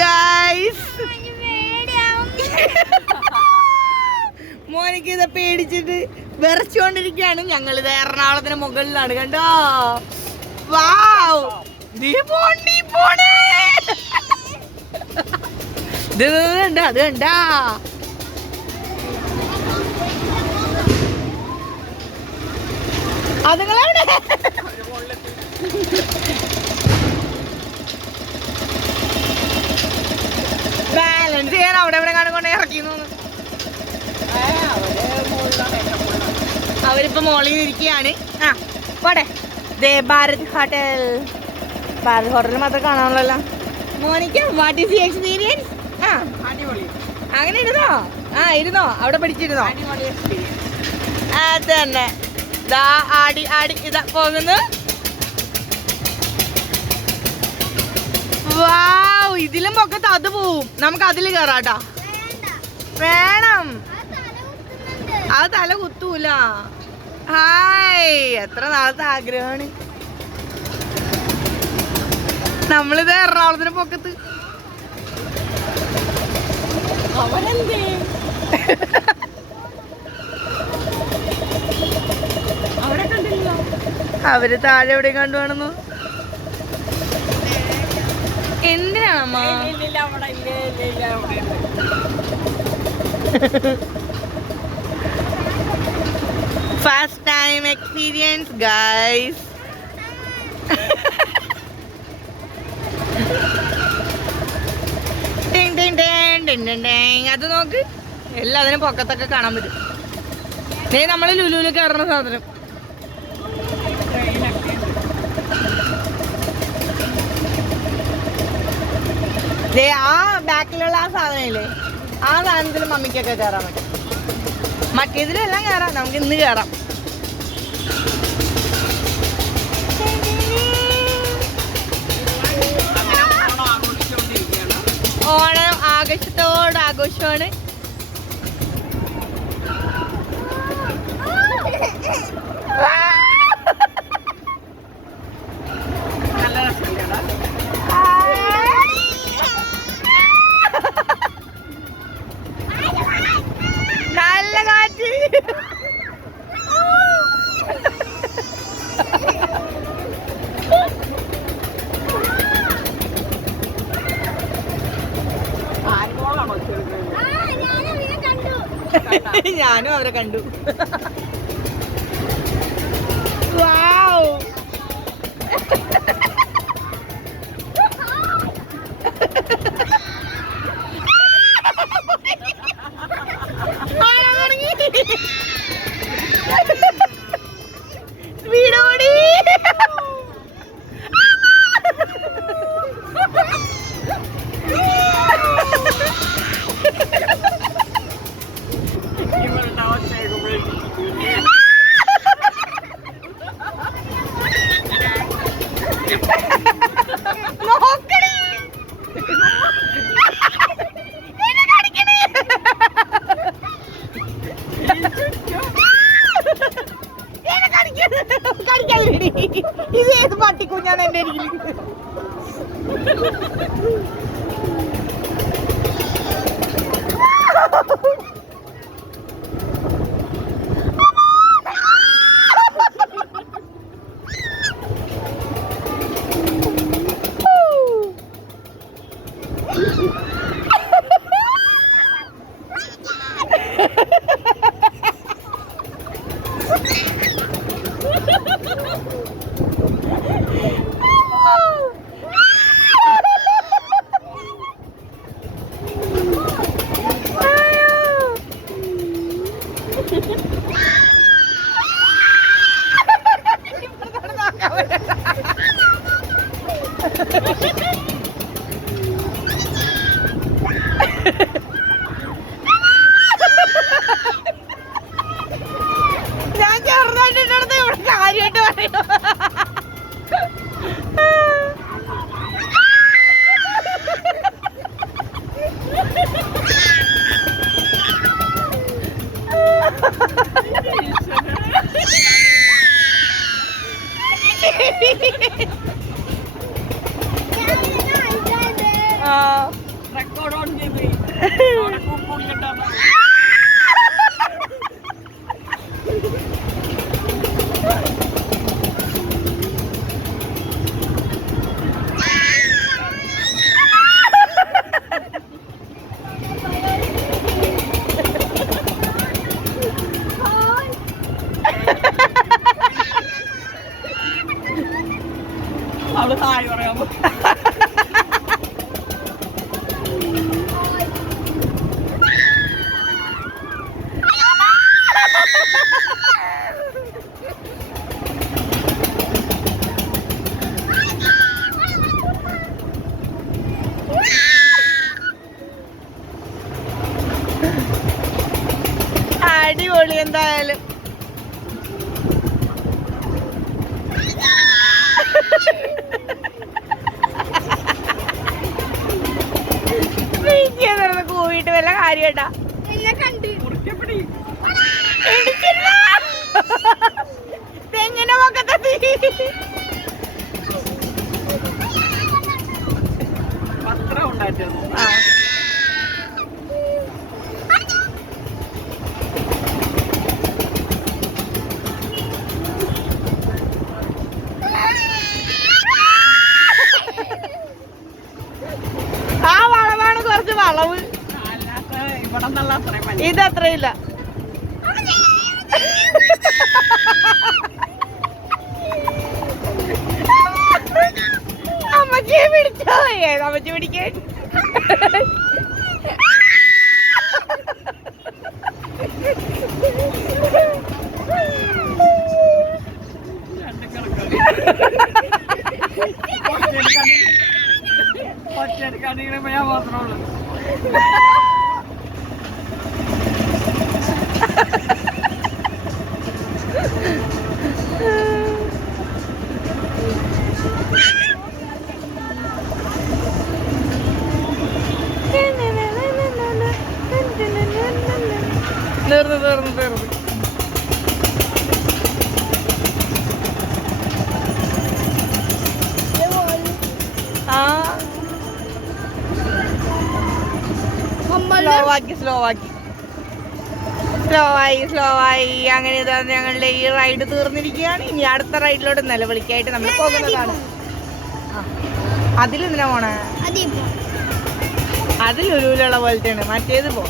Guys മോനിക്ക് ഇത് പേടിച്ചിട്ട് വിറച്ചുകൊണ്ടിരിക്കുകയാണ്. ഞങ്ങളിത് എറണാകുളത്തിന് മുകളിലാണ് കണ്ടോ. വാവ് ഇത് കണ്ടാ അത് കണ്ടാ. അതുങ്ങളെവിടെ ബാലൻസ് ചെയ്യാൻ അവിടെ എവിടെ കാണുകൊണ്ട് ഇറക്കി അവരിപ്പോ മോളിൽ ഇരിക്കുകയാണ്. ആ പോട്ടെ. ദേ ഭാരത് ഹോട്ടൽ. ഭാരത് ഹോട്ടൽ മാത്രം കാണാനുള്ളല്ലോ. മോനിക്ക വാട്ട് ഈസ് ദി എക്സ്പീരിയൻസ്? ആ അങ്ങനെ ഇരുന്നോ? ആ ഇരുന്നോ, അവിടെ പഠിച്ചിരുന്നോ? അത് തന്നെ. ദാ ആടി ആടി ഇതാ പോകുന്നു. വാവ്, ഇതിലും പൊക്കത്ത് അത് പോവും. നമുക്ക് അതില് കേറാട്ടാ. വേണം, അത് തല കുത്തൂല. ഹായ്, എത്ര നാളത്തെ ആഗ്രഹമാണ്. നമ്മളിത് എറണാകുളത്തിന് പൊക്കത്ത്. അവര് താഴെ എവിടെ കണ്ടുവേണമെന്നു. എന്തിനാണമ്മ? First time experience guys. അത് നോക്ക്, എല്ലാത്തിനും പൊക്കത്തൊക്കെ കാണാൻ പറ്റും. നമ്മള് ലുലുവിൽ കയറുന്ന സാധനം. ആ ബാക്കിലുള്ള ആ സാധനം ഇല്ലേ, ആ സാധനത്തിൽ മമ്മിക്കൊക്കെ കയറാൻ പറ്റും. മറ്റേതിലെല്ലാം കയറാം. നമുക്ക് ഇന്ന് കയറാം. ഓണം ആഘോഷത്തോട് ആഘോഷമാണ്. നല്ല കാറ്റ്. ഞാനും അവരെ കണ്ടു. വാവ്, വീടോടി. ഇത് ഏത് പട്ടിക്കുഞ്ഞാണ് എന്റെ അരികിൽ? അവള് താഴെ പറയാൻ അടിപൊളി എന്തായാലും. കൂവിട്ട് വല്ല കാര്യട്ടാ എങ്ങനെ നോക്കത്തെ പത്രം ഉണ്ടായിരുന്നു. ആ വളവാണ് കുറച്ച് വളവ്. ഇതത്രയില്ല. അമ്മച്ചിയെ പിടിച്ചോ. ഏതമ്മച്ചി പിടിക്കാൻ? ഞാൻ മാത്രമുള്ളൂ. തീർന്നു. സ്ലോവായി അങ്ങനെ ഇതാ ഞങ്ങളുടെ ഈ റൈഡ് തീർന്നിരിക്കുകയാണ്. ഇനി അടുത്ത റൈഡിലോട്ട് നിലവിളിക്കായിട്ട് നമ്മൾ പോകുന്നതാണ്. അതിലെന്തിനാ പോണേ? അതിൽ ലുലുവിലുള്ള പോലത്തെയാണ്. മറ്റേത് പോ.